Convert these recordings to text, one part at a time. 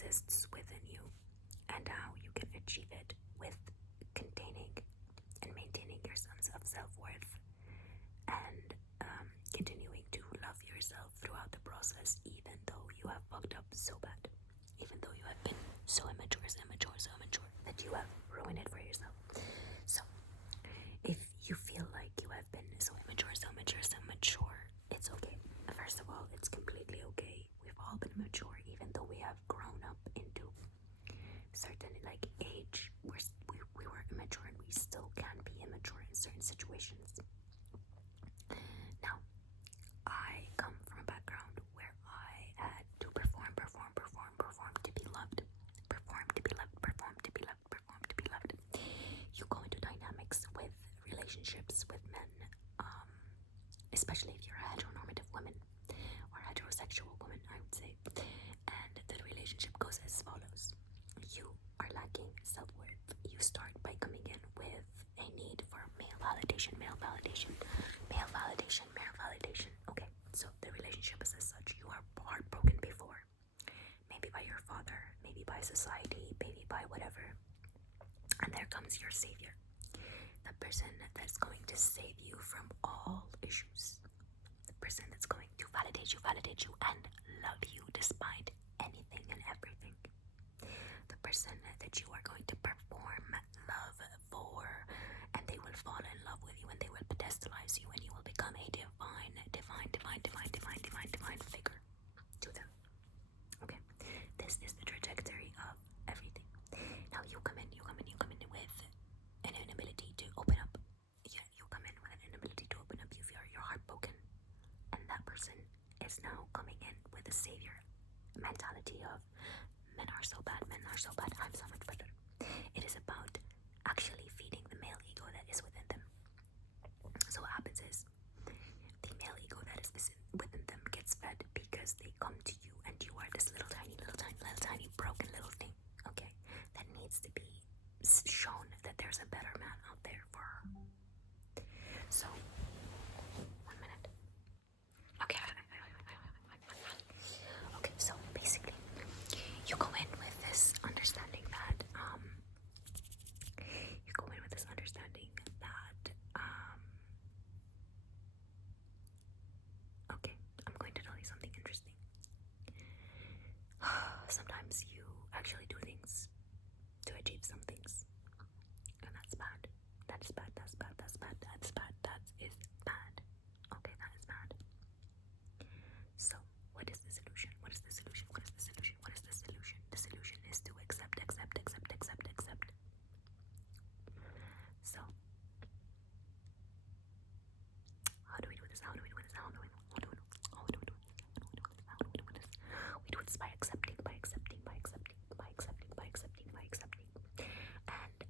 exists within you and how you can achieve it with containing and maintaining your sense of self-worth and continuing to love yourself throughout the process, even though you have fucked up so bad, even though you have been so immature that you have ruined it for yourself. So if you feel like you have been so immature, it's okay. First of all, it's completely okay. We've all been mature, even though we have grown up into certain age. We were immature, and we still can be immature in certain situations. Now, I come from a background where I had to perform to be loved. Perform to be loved. You go into dynamics with relationships with men, especially if you're a heteronormative woman or heterosexual woman, I would say. And the relationship goes as follows. You are lacking self-worth. You start by coming in with a need for male validation. Okay, so the relationship is as such. You are heartbroken before. Maybe by your father, maybe by society, maybe by whatever. And there comes your savior. The person that's going to save you from all issues. The person that's going to validate you and love you despite anything and everything. The person that you are going to perform love for, and they will fall in love with you, and they will pedestalize you, and you will become a divine figure to them. Okay, this is the trajectory of everything. Now you come in with an inability to open up. You come in with an inability to open up. You feel your heart broken, and that person is now coming in with a savior mentality of men are so bad, I'm so much better. It is about actually feeding the male ego that is within them. So what happens is the male ego that is within them gets fed because they come to you and you are this little tiny broken little thing, okay, that needs to be shown that there's a better man out there for her. So 1 minute. Okay, so basically you go in with this understanding that okay, I'm going to tell you something interesting. Sometimes you actually do things to achieve some things, and that's bad. That is bad. Okay, that is bad. So, what is the solution? The solution is to accept. So, how do we do this? We do it by accepting. And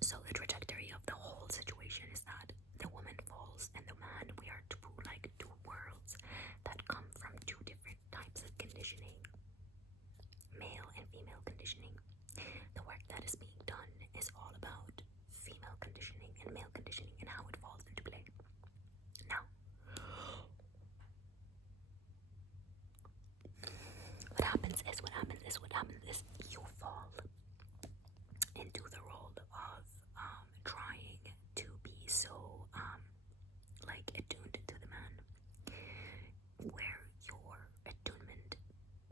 so the trajectory of the whole situation is that the woman falls and the man, we are two worlds that come from two different types of conditioning, male and female conditioning. The work that is being done is all about female conditioning and male conditioning and how it falls into play. Now, what happens is you fall into the role of trying to be so attuned to the man, where your attunement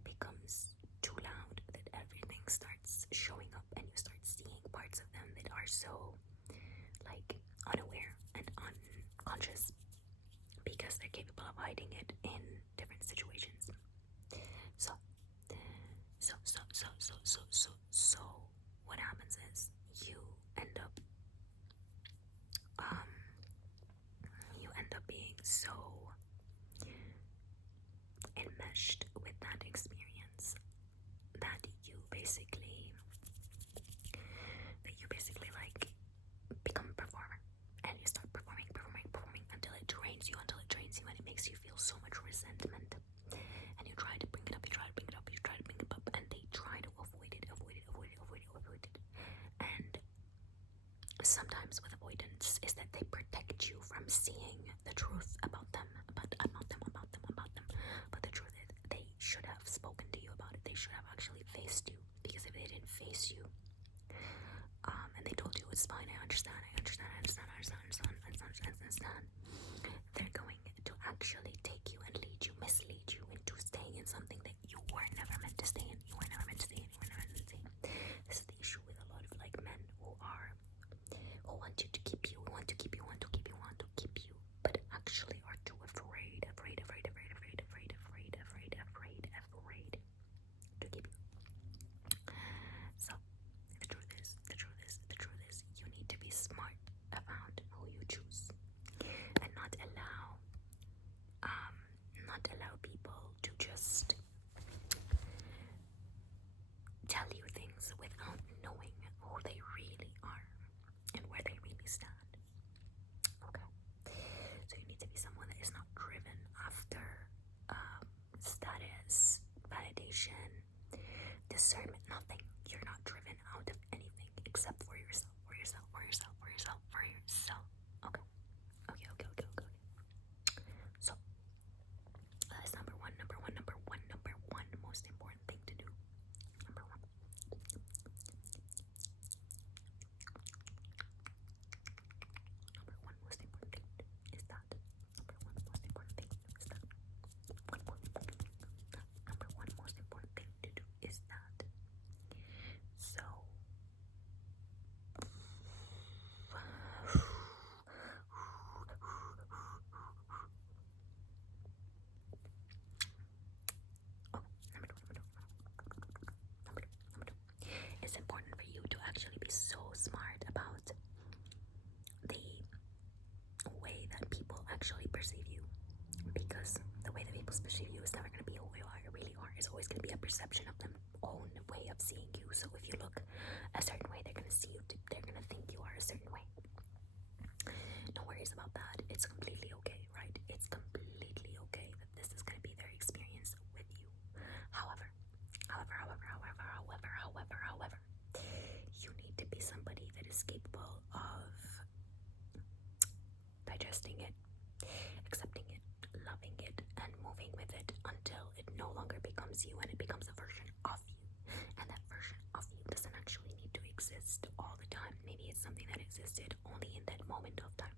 becomes too loud, that everything starts showing up and you start seeing parts of them that are so unaware and unconscious because they're capable of hiding it in different situations. So what happens is you end up being so enmeshed with that experience that you basically become a performer, and you start performing until it drains you, and it makes you feel so much resentment, and you try to bring it up, and they try to avoid it. And sometimes with avoidance is that they protect you from seeing the truth about them, but the truth is they should have spoken to you about it. They should have actually doesn't stand, they're going to actually take you and mislead you into staying in something that you were never meant to stay in. You were never meant to stay in. You were never meant to stay in. This is the issue with a lot of like men who want you to keep you, want to keep you, want to keep you, want to keep you, but actually are too afraid to keep you. So the truth is, you need to be smart about who you choose and not allow people to just tell you things without knowing who they really are and where they really stand. Okay? So you need to be someone that is not driven after status, validation, discernment, nothing. You're not driven out of anything except for yourself, for yourself, for yourself, for yourself, for yourself. Okay. So that's number one most important thing to do. Number one. Number one most important thing is that. Number one most important thing is that. Number one most important thing to do is that. So it's important for you to actually be so smart about the way that people actually perceive you, because the way that people perceive you is never going to be who you really are. It's always going to be a perception of their own way of seeing you. So if you look a certain way, they're going to see you, they're going to think you are a certain way. No worries about that. It's completely okay, right? It's completely okay that this is going to be their experience with you. However, you need to be somebody that is capable of digesting it, accepting it, loving it, and moving with it until it no longer becomes you and it becomes a version of you. And that version of you doesn't actually need to exist all the time. Maybe it's something that existed only in that moment of time.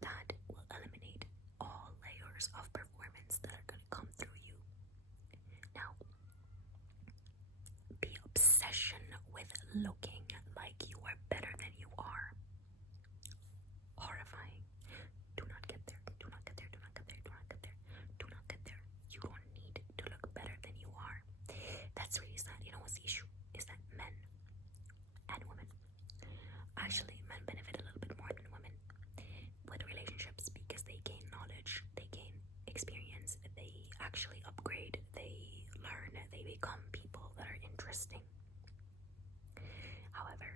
That will eliminate all layers of performance that are going to come through you. Now, the obsession with looking like you are better than you are, horrifying. Do not get there. Do not get there. Do not get there. Do not get there. Do not get there. You don't need to look better than you are. That's really sad. You know what's the issue? Is that men and women, actually men benefit a little bit more than women with relationships because they gain knowledge, they gain experience, they actually upgrade, they learn, they become people that are interesting. However,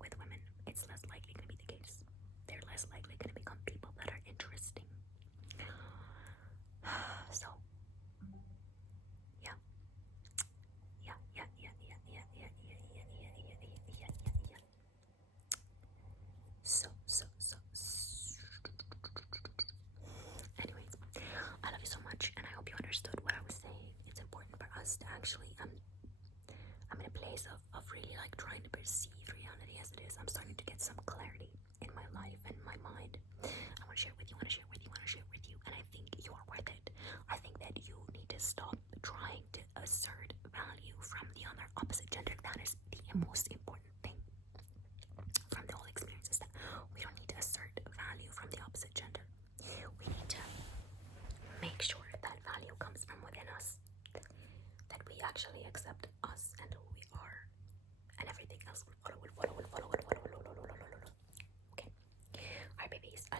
with women, it's less likely going to be the case. They're less likely going to become people that are interesting. So, yeah. Anyways, I love you so much, and I hope you understood what I was saying. It's important for us to actually, I'm in a place of really like trying to perceive reality as it is. I'm starting to get some clarity in my life and my mind. I want to share with you, and I think you are worth it. I think that you need to stop trying to assert value from the other opposite gender. That is the most important thing from the whole experience, is that we don't need to assert value from the opposite gender. We need to make sure that value comes from within us, that we actually accept us and who we are, and everything else will follow. Okay. Alright, babies, I